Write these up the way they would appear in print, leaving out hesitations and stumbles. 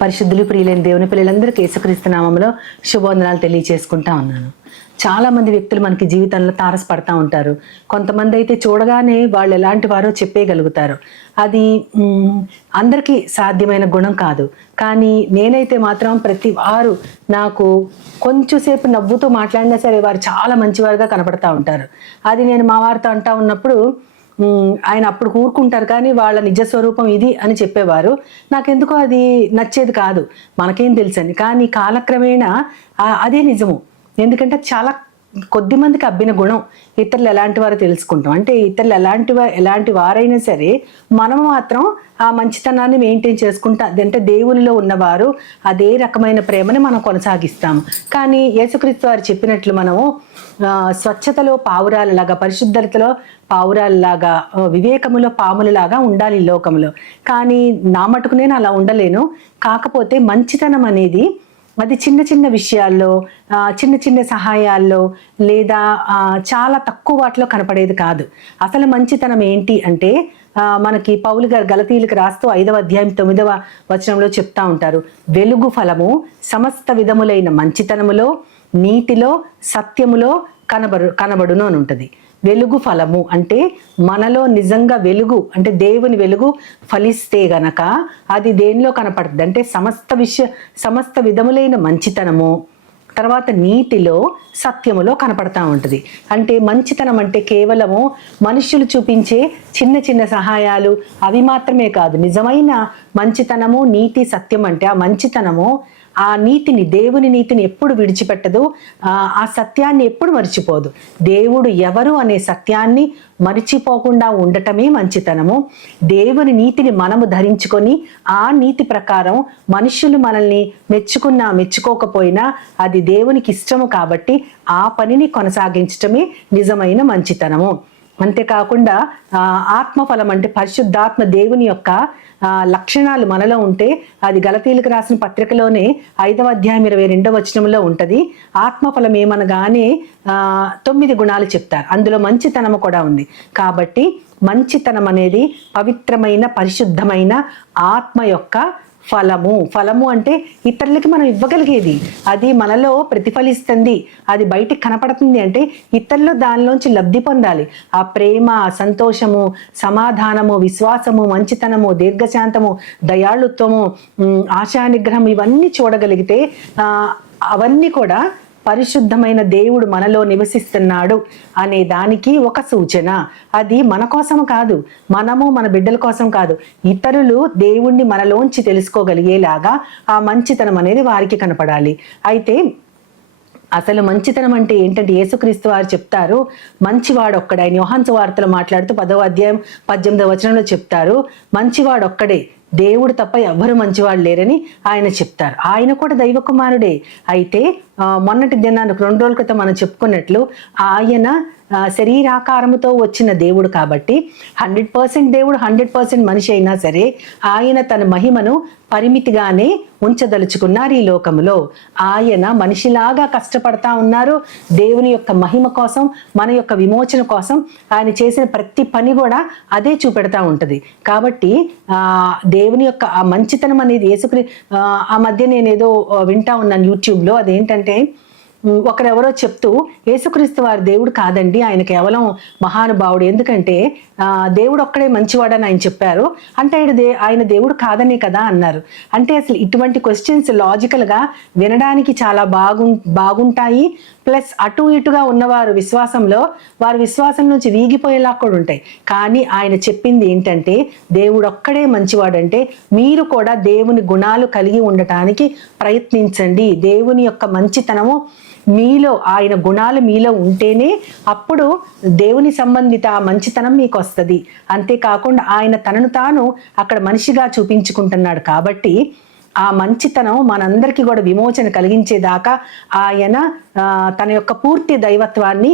పరిశుద్ధులు ప్రియులైన దేవుని పిల్లలందరికీ యేసుక్రీస్తు నామములో శుభవందనాలు తెలియజేసుకుంటా ఉన్నాను. చాలా మంది వ్యక్తులు మనకి జీవితంలో తారసపడతా ఉంటారు. కొంతమంది అయితే చూడగానే వాళ్ళు ఎలాంటి వారో చెప్పేయగలుగుతారు. అది అందరికీ సాధ్యమైన గుణం కాదు. కానీ నేనైతే మాత్రం ప్రతి వారు నాకు కొంచెంసేపు నవ్వుతూ మాట్లాడినా సరే వారు చాలా మంచివారుగా కనపడతా ఉంటారు. అది నేను మా వారితో అంటా ఉన్నప్పుడు ఆయన అప్పుడు ఊరుకుంటారు, కానీ వాళ్ళ నిజ స్వరూపం ఇది అని చెప్పేవారు. నాకెందుకో అది నచ్చేది కాదు. మనకేం తెలుసని. కానీ కాలక్రమేణా అదే నిజము. ఎందుకంటే చాలా కొద్ది మందికి అబ్బిన గుణం ఇతరులు ఎలాంటి వారో తెలుసుకుంటాం. అంటే ఇతరులు ఎలాంటి వారైనా సరే మనం మాత్రం ఆ మంచితనాన్ని మెయింటైన్ చేసుకుంటా. అంటే దేవునిలో ఉన్నవారు అదే రకమైన ప్రేమని మనం కొనసాగిస్తాము. కానీ యేసుక్రీస్తు వారు చెప్పినట్లు మనము స్వచ్ఛతలో పావురాలలాగా, పరిశుద్ధతలో పావురాలలాగా, వివేకములో పాములలాగా ఉండాలి ఈ లోకంలో. కానీ నా మటుకు నేను అలా ఉండలేను. కాకపోతే మంచితనం అనేది అది చిన్న చిన్న విషయాల్లో, చిన్న చిన్న సహాయాల్లో, లేదా చాలా తక్కువ వాటిలో కనపడేది కాదు. అసలు మంచితనం ఏంటి అంటే మనకి పౌలు గారు గలతీయులకు రాస్తూ 5వ అధ్యాయం 9వ వచనంలో చెప్తా ఉంటారు. వెలుగు ఫలము సమస్త విధములైన మంచితనములో, నీతిలో, సత్యములో కనబడును అని ఉంటుంది. వెలుగు ఫలము అంటే మనలో నిజంగా వెలుగు అంటే దేవుని వెలుగు ఫలిస్తే గనక అది దేనిలో కనపడుతుంది అంటే సమస్త విధములైన మంచితనము, తర్వాత నీతిలో, సత్యములో కనపడతా ఉంటుంది. అంటే మంచితనం అంటే కేవలము మనుష్యులు చూపించే చిన్న చిన్న సహాయాలు అవి మాత్రమే కాదు. నిజమైన మంచితనము, నీతి, సత్యం అంటే ఆ మంచితనము ఆ నీతిని, దేవుని నీతిని ఎప్పుడు విడిచిపెట్టదు. ఆ సత్యాన్ని ఎప్పుడు మర్చిపోదు. దేవుడు ఎవరు అనే సత్యాన్ని మరిచిపోకుండా ఉండటమే మంచితనము. దేవుని నీతిని మనము ధరించుకొని ఆ నీతి ప్రకారం మనుషులు మనల్ని మెచ్చుకున్నా మెచ్చుకోకపోయినా అది దేవునికి ఇష్టము కాబట్టి ఆ పనిని కొనసాగించటమే నిజమైన మంచితనము. అంతేకాకుండా ఆత్మఫలం అంటే పరిశుద్ధాత్మ దేవుని యొక్క లక్షణాలు మనలో ఉంటే అది గలతీయులకు రాసిన పత్రికలోనే 5వ అధ్యాయం 22వ వచనంలో ఉంటుంది. ఆత్మఫలం ఏమనగానే 9 గుణాలు చెప్తారు. అందులో మంచితనము కూడా ఉంది. కాబట్టి మంచితనం అనేది పవిత్రమైన, పరిశుద్ధమైన ఆత్మ యొక్క ఫలము అంటే ఇతరులకి మనం ఇవ్వగలిగేది, అది మనలో ప్రతిఫలిస్తుంది, అది బయటికి కనపడుతుంది. అంటే ఇతరులు దానిలోంచి లబ్ధి పొందాలి. ఆ ప్రేమ, సంతోషము, సమాధానము, విశ్వాసము, మంచితనము, దీర్ఘశాంతము, దయాళుత్వము, ఆశానిగ్రహం ఇవన్నీ చూడగలిగితే అవన్నీ కూడా పరిశుద్ధమైన దేవుడు మనలో నివసిస్తున్నాడు అనే దానికి ఒక సూచన. అది మన కోసం కాదు, మనము మన బిడ్డల కోసం కాదు, ఇతరులు దేవుణ్ణి మనలోంచి తెలుసుకోగలిగేలాగా ఆ మంచితనం అనేది వారికి కనపడాలి. అయితే అసలు మంచితనం అంటే ఏంటంటే యేసుక్రీస్తు వారు చెప్తారు, మంచివాడొక్కడే. ఆయన యోహాను సువార్తలో మాట్లాడుతూ 10వ అధ్యాయం 18వ వచనంలో చెప్తారు, మంచివాడొక్కడే, దేవుడు తప్ప ఎవ్వరు మంచివాడు లేరని ఆయన చెప్తారు. ఆయన కూడా దైవ కుమారుడే. అయితే మొన్నటి దినానికి 2 రోజుల క్రితం మనం చెప్పుకున్నట్లు ఆయన శరీరాకారముతో వచ్చిన దేవుడు కాబట్టి 100% దేవుడు 100% మనిషి అయినా సరే ఆయన తన మహిమను పరిమితిగానే ఉంచదలుచుకున్నారు ఈ లోకములో. ఆయన మనిషిలాగా కష్టపడతా ఉన్నారు. దేవుని యొక్క మహిమ కోసం, మన యొక్క విమోచన కోసం ఆయన చేసిన ప్రతి పని కూడా అదే చూపెడతా ఉంటది. కాబట్టి దేవుని యొక్క ఆ మంచితనం అనేది ఆ మధ్య నేను ఏదో వింటా ఉన్నాను యూట్యూబ్లో. అదేంటంటే ఒకరెవరో చెప్తూ యేసుక్రీస్తు వారి దేవుడు కాదండి, ఆయన కేవలం మహానుభావుడు, ఎందుకంటే దేవుడు ఒక్కడే మంచివాడని ఆయన చెప్పారు, అంటే ఆయన దేవుడు కాదనే కదా అన్నారు. అంటే అసలు ఇటువంటి క్వశ్చన్స్ లాజికల్గా వినడానికి చాలా బాగుంటాయి. ప్లస్ అటు ఇటుగా ఉన్నవారు వారి విశ్వాసం నుంచి వీగిపోయేలా కూడా ఉంటాయి. కానీ ఆయన చెప్పింది ఏంటంటే దేవుడు ఒక్కడే మంచివాడంటే మీరు కూడా దేవుని గుణాలు కలిగి ఉండటానికి ప్రయత్నించండి. దేవుని యొక్క మంచితనము మీలో, ఆయన గుణాలు మీలో ఉంటేనే అప్పుడు దేవుని సంబంధిత మంచితనం మీకు వస్తుంది. అంతేకాకుండా ఆయన తనను తాను అక్కడ మనిషిగా చూపించుకుంటున్నాడు కాబట్టి ఆ మంచితనం మనందరికీ కూడా విమోచన కలిగించేదాకా ఆయన తన యొక్క పూర్తి దైవత్వాన్ని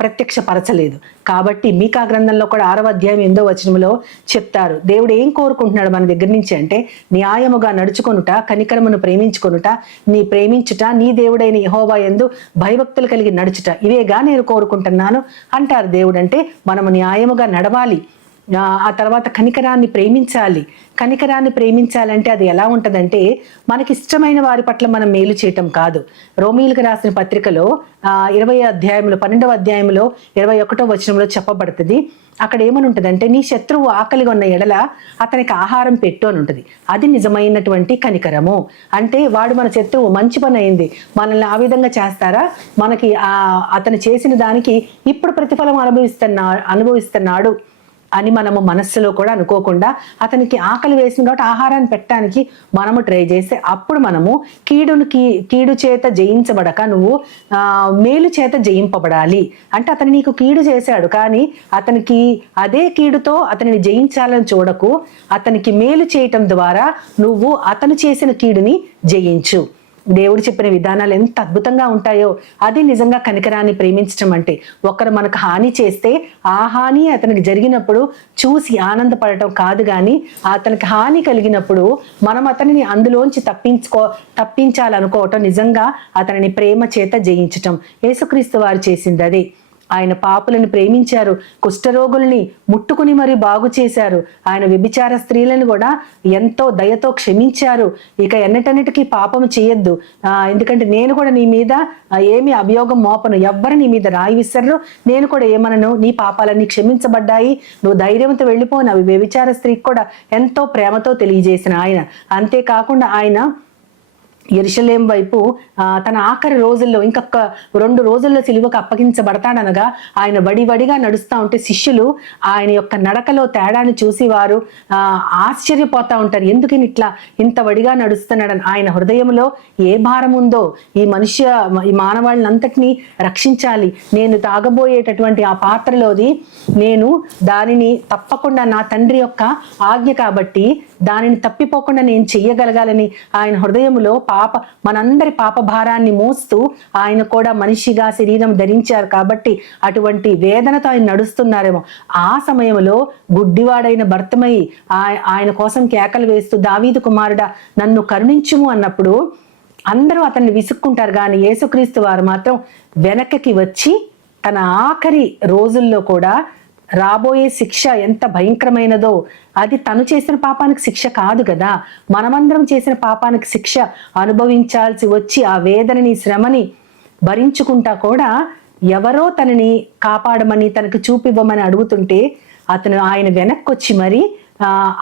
ప్రత్యక్షపరచలేదు. కాబట్టి మీకా గ్రంథంలో కూడా 6వ అధ్యాయం 8వ వచనంలో చెప్తారు, దేవుడు ఏం కోరుకుంటున్నాడు మన దగ్గర నుంచి అంటే న్యాయముగా నడుచుకొనుట, కనికరమును ప్రేమించుకొనుట, ప్రేమించుట, నీ దేవుడైన యెహోవా యందు భయభక్తులు కలిగి నడుచుట, ఇవేగా నేను కోరుకుంటున్నాను అంటారు దేవుడు. అంటే మనము న్యాయముగా నడవాలి, ఆ తర్వాత కనికరాన్ని ప్రేమించాలి. కనికరాన్ని ప్రేమించాలంటే అది ఎలా ఉంటదంటే, మనకి ఇష్టమైన వారి పట్ల మనం మేలు చేయటం కాదు. రోమీయులకు రాసిన పత్రికలో 20వ అధ్యాయంలో 12వ అధ్యాయంలో 21వ వచనంలో చెప్పబడుతుంది. అక్కడ ఏమని ఉంటదంటే, నీ శత్రువు ఆకలిగా ఉన్న ఎడల అతనికి ఆహారం పెట్టు అని ఉంటుంది. అది నిజమైనటువంటి కనికరము. అంటే వాడు మన శత్రువు, మంచి పని అయింది, మనల్ని ఆ విధంగా చేస్తారా, మనకి అతను చేసిన దానికి ఇప్పుడు ప్రతిఫలం అనుభవిస్తున్నాడు అని మనము మనస్సులో కూడా అనుకోకుండా, అతనికి ఆకలి వేసింది కాబట్టి ఆహారాన్ని పెట్టడానికి మనము ట్రై చేస్తే, అప్పుడు మనము కీడు చేత జయించబడక నువ్వు మేలు చేత జయింపబడాలి. అంటే అతను నీకు కీడు చేశాడు, కానీ అతనికి అదే కీడుతో అతనిని జయించాలని చూడకు, అతనికి మేలు చేయటం ద్వారా నువ్వు అతను చేసిన కీడుని జయించు. దేవుడు చెప్పిన విధానాలు ఎంత అద్భుతంగా ఉంటాయో, అది నిజంగా కనికరాన్ని ప్రేమించడం అంటే. ఒకరు మనకు హాని చేస్తే ఆ హాని అతనికి జరిగినప్పుడు చూసి ఆనందపడటం కాదు, కానీ అతనికి హాని కలిగినప్పుడు మనం అతనిని అందులోంచి తప్పించాలనుకోవటం నిజంగా అతనిని ప్రేమ చేత జయించటం. యేసుక్రీస్తు వారు చేసింది అదే. ఆయన పాపులను ప్రేమించారు, కుష్ఠరోగుల్ని ముట్టుకుని మరి బాగు చేశారు. ఆయన వ్యభిచార స్త్రీలను కూడా ఎంతో దయతో క్షమించారు. ఇక ఎన్నటన్నిటికీ పాపం చేయొద్దు, ఎందుకంటే నేను కూడా నీ మీద ఏమి అభియోగం మోపను, ఎవ్వరు నీ మీద రాయి విసరరు, నేను కూడా ఏమనను, నీ పాపాలన్నీ క్షమించబడ్డాయి, నువ్వు ధైర్యంతో వెళ్ళిపోను. అవి వ్యభిచార స్త్రీకి కూడా ఎంతో ప్రేమతో తెలియజేసిన ఆయన. అంతేకాకుండా ఆయన యెరూషలేం వైపు తన ఆఖరి రోజుల్లో, ఇంకొక 2 రోజుల్లో సిలువకు అప్పగించబడతాడనగా ఆయన వడివడిగా నడుస్తూ ఉంటే శిష్యులు ఆయన యొక్క నడకలో తేడాన్ని చూసి వారు ఆశ్చర్యపోతా ఉంటారు. ఎందుకని ఇట్లా ఇంత వడిగా నడుస్తున్నాడని. ఆయన హృదయంలో ఏ భారం ఉందో, ఈ మానవాళ్ళనంతటినీ రక్షించాలి, నేను తాగబోయేటటువంటి ఆ పాత్రలోది నేను దానిని తప్పకుండా నా తండ్రి యొక్క ఆజ్ఞ కాబట్టి దానిని తప్పిపోకుండా నేను చెయ్యగలగాలని ఆయన హృదయంలో మనందరి పాప భారాన్ని మోస్తూ ఆయన కూడా మనిషిగా శరీరం ధరించారు కాబట్టి అటువంటి వేదనతో ఆయన నడుస్తున్నారేమో. ఆ సమయంలో గుడ్డివాడైన భర్తమై ఆయన కోసం కేకలు వేస్తూ, దావీదు కుమారుడా నన్ను కరుణించుము అన్నప్పుడు అందరూ అతన్ని విసుక్కుంటారు, కానీ యేసుక్రీస్తు వారు మాత్రం వెనక్కి వచ్చి తన ఆఖరి రోజుల్లో కూడా రాబోయే శిక్ష ఎంత భయంకరమైనదో, అది తను చేసిన పాపానికి శిక్ష కాదు కదా, మనమందరం చేసిన పాపానికి శిక్ష అనుభవించాల్సి వచ్చి ఆ వేదనని శ్రమని భరించుకుంటా కూడా ఎవరో తనని కాపాడమని తనకు చూపివ్వమని అడుగుతుంటే ఆయన వెనక్కొచ్చి మరి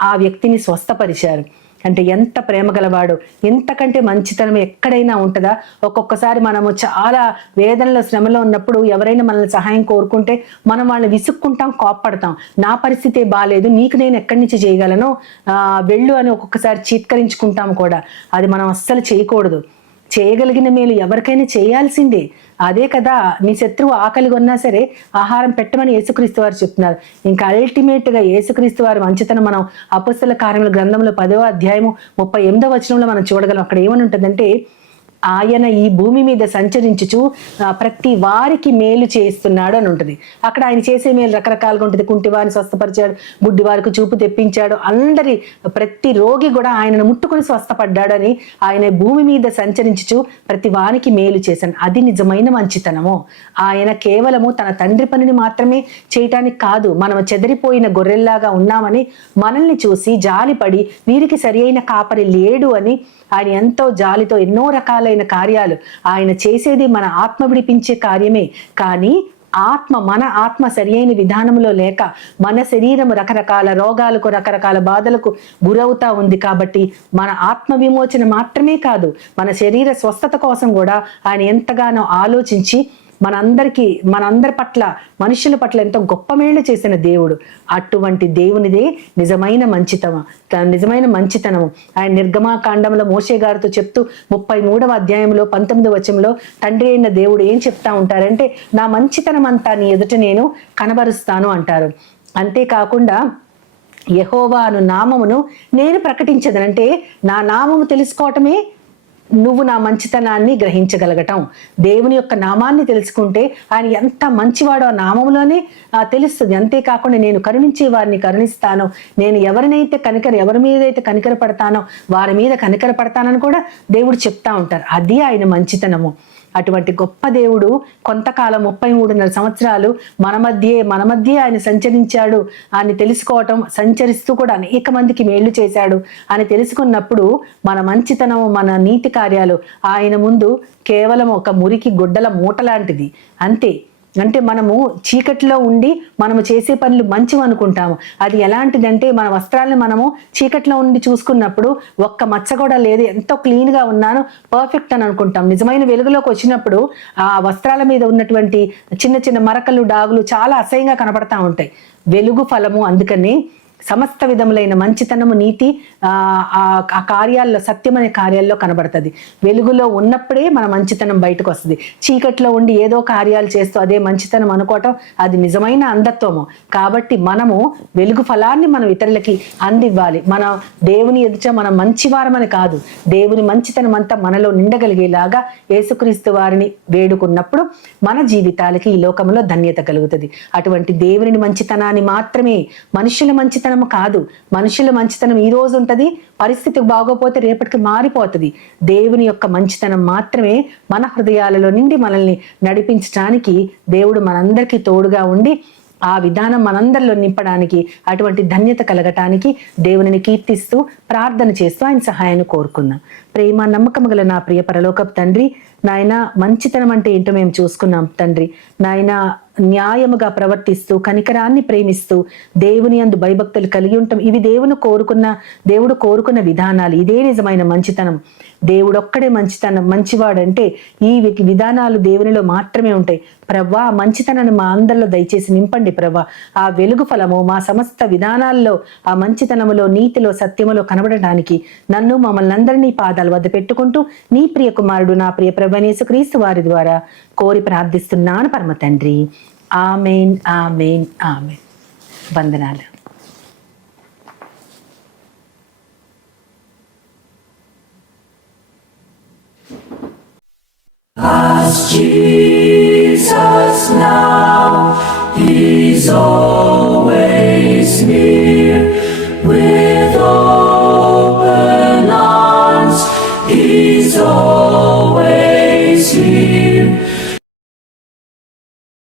ఆ వ్యక్తిని స్వస్థపరిచారు. అంటే ఎంత ప్రేమ గలవాడు, ఇంతకంటే మంచితనం ఎక్కడైనా ఉంటుందా? ఒక్కొక్కసారి మనము చాలా వేదనలో శ్రమలో ఉన్నప్పుడు ఎవరైనా మనల్ని సహాయం కోరుకుంటే మనం వాళ్ళని విసుక్కుంటాం, కోప్పడతాం. నా పరిస్థితి బాగాలేదు, నీకు నేను ఎక్కడి నుంచి చేయగలను, వెళ్ళు అని ఒక్కొక్కసారి చీత్కరించుకుంటాం కూడా. అది మనం అస్సలు చేయకూడదు. చేయగలిగిన మేలు ఎవరికైనా చేయాల్సిందే. అదే కదా, నీ శత్రువు ఆకలి కొన్నా సరే ఆహారం పెట్టమని యేసుక్రీస్తు వారు చెప్తున్నారు. ఇంకా అల్టిమేట్ గా యేసుక్రీస్తు వారి మంచితనం మనం అపొస్తలుల కార్యముల గ్రంథంలో 10వ అధ్యాయము 38వ వచనంలో మనం చూడగలం. అక్కడ ఏమని ఉంటుందంటే, ఆయన ఈ భూమి మీద సంచరించుచు ప్రతి వారికి మేలు చేస్తున్నాడు అని ఉంటుంది. అక్కడ ఆయన చేసే మేలు రకరకాలుగా ఉంటుంది. కుంటివారిని స్వస్థపరిచాడు, గుడ్డి వారికి చూపు తెప్పించాడు, ప్రతి రోగి కూడా ఆయనను ముట్టుకుని స్వస్థపడ్డాడు అని ఆయన భూమి మీద సంచరించుచు ప్రతి వారికి మేలు చేశాడు. అది నిజమైన మంచితనము. ఆయన కేవలము తన తండ్రి పనిని మాత్రమే చేయటానికి కాదు, మనం చెదిరిపోయిన గొర్రెల్లాగా ఉన్నామని మనల్ని చూసి జాలిపడి వీరికి సరి అయిన కాపరి లేడు అని ఆయన ఎంతో జాలితో ఎన్నో రకాలైన కార్యాలు ఆయన చేసేది మన ఆత్మ విడిపించే కార్యమే. కానీ మన ఆత్మ సరి అయిన విధానంలో లేక మన శరీరం రకరకాల రోగాలకు రకరకాల బాధలకు గురవుతా ఉంది. కాబట్టి మన ఆత్మ విమోచన మాత్రమే కాదు, మన శరీర స్వస్థత కోసం కూడా ఆయన ఎంతగానో ఆలోచించి మనందరి పట్ల, మనుషుల పట్ల ఎంతో గొప్ప మేలు చేసిన దేవుడు. అటువంటి దేవునిదే నిజమైన మంచితనము. ఆయన నిర్గమాకాండంలో మోషే గారితో చెప్తూ 33వ అధ్యాయంలో 19వ వచనంలో తండ్రి అయిన దేవుడు ఏం చెప్తా ఉంటారంటే, నా మంచితనం అంతా నీ ఎదుట నేను కనబరుస్తాను అంటారు. అంతేకాకుండా యెహోవా అను నామమును నేను ప్రకటించదనంటే, నా నామము తెలుసుకోవటమే నువ్వు నా మంచితనాన్ని గ్రహించగలగటం. దేవుని యొక్క నామాన్ని తెలుసుకుంటే ఆయన ఎంత మంచివాడో ఆ నామంలోనే తెలుస్తుంది. అంతేకాకుండా నేను కరుణించే వారిని కరుణిస్తాను, నేను ఎవరి మీద అయితే కనికర పడతానో వారి మీద కనికర పడతానని కూడా దేవుడు చెప్తా ఉంటారు. అది ఆయన మంచితనము. అటువంటి గొప్ప దేవుడు కొంతకాలం 33.5 సంవత్సరాలు మన మధ్యే ఆయన సంచరించాడు అని తెలుసుకోవటం, సంచరిస్తూ కూడా అనేక మందికి మేళ్లు చేశాడు అని తెలుసుకున్నప్పుడు మన మంచితనం, మన నీతి కార్యాలు ఆయన ముందు కేవలం ఒక మురికి గుడ్డల మూట లాంటిది అంతే. అంటే మనము చీకటిలో ఉండి మనము చేసే పనులు మంచివి అనుకుంటాము. అది ఎలాంటిదంటే మన వస్త్రాలను మనము చీకటిలో ఉండి చూసుకున్నప్పుడు ఒక్క మచ్చ కూడా లేదు, ఎంతో క్లీన్గా ఉన్నాను, పర్ఫెక్ట్ అని అనుకుంటాం. నిజమైన వెలుగులోకి వచ్చినప్పుడు ఆ వస్త్రాల మీద ఉన్నటువంటి చిన్న చిన్న మరకలు, డాగులు చాలా అసహ్యంగా కనపడతా ఉంటాయి. వెలుగు ఫలము, అందుకని సమస్త విధములైన మంచితనము, నీతి ఆ కార్యాల్లో, సత్యం అనే కార్యాల్లో కనబడుతుంది. వెలుగులో ఉన్నప్పుడే మన మంచితనం బయటకు వస్తుంది. చీకట్లో ఉండి ఏదో కార్యాలు చేస్తూ అదే మంచితనం అనుకోవటం అది నిజమైన అంధత్వము. కాబట్టి మనము వెలుగు ఫలాన్ని మనం ఇతరులకి అందివ్వాలి. మన దేవుని ఎదుట మనం మంచివారమని కాదు, దేవుని మంచితనం అంతా మనలో నిండగలిగేలాగా యేసుక్రీస్తు వారిని వేడుకున్నప్పుడు మన జీవితాలకి ఈ లోకంలో ధన్యత కలుగుతుంది. అటువంటి దేవుని మంచితనాన్ని మాత్రమే, మనుషుల మంచితనం కాదు. మనుషుల మంచితనం ఈ రోజు ఉంటది, పరిస్థితి బాగోపోతే రేపటికి మారిపోతుంది. దేవుని యొక్క మంచితనం మాత్రమే మన హృదయాలలో నుండి మనల్ని నడిపించడానికి దేవుడు మనందరికీ తోడుగా ఉండి ఆ విధానం మనందరిలో నింపడానికి, అటువంటి ధన్యత కలగటానికి దేవునిని కీర్తిస్తూ ప్రార్థన చేస్తూ ఆయన సహాయాన్ని కోరుకుందాం. ప్రేమ నమ్మకం గల నా ప్రియ పరలోకపు తండ్రి, నాయన మంచితనం అంటే ఏంటో మేము చూసుకున్నాం తండ్రి. నాయన న్యాయముగా ప్రవర్తిస్తూ, కనికరాన్ని ప్రేమిస్తూ, దేవుని యందు భయభక్తులు కలిగి ఉంటాం. ఇవి దేవుడు కోరుకున్న విధానాలు. ఇదే నిజమైన మంచితనం. దేవుడు ఒక్కడే మంచివాడంటే ఈ విధానాలు దేవునిలో మాత్రమే ఉంటాయి. ప్రవ్వా, మంచితనాన్ని మా అందరిలో దయచేసి నింపండి ప్రవ్వా. ఆ వెలుగు ఫలము మా సమస్త విధానాల్లో, ఆ మంచితనములో, నీతిలో, సత్యములో కనబడటానికి నన్ను, మమ్మల్ని అందరినీ పాదాల వద్ద పెట్టుకుంటూ నీ ప్రియ కుమారుడు, నా ప్రియ ప్రభువైన యేసుక్రీస్తు వారి ద్వారా కోరి ప్రార్థిస్తున్నాను పరమ తండ్రి. ఆమేన్, ఆమేన్, ఆమేన్. వందనాలు. As Jesus now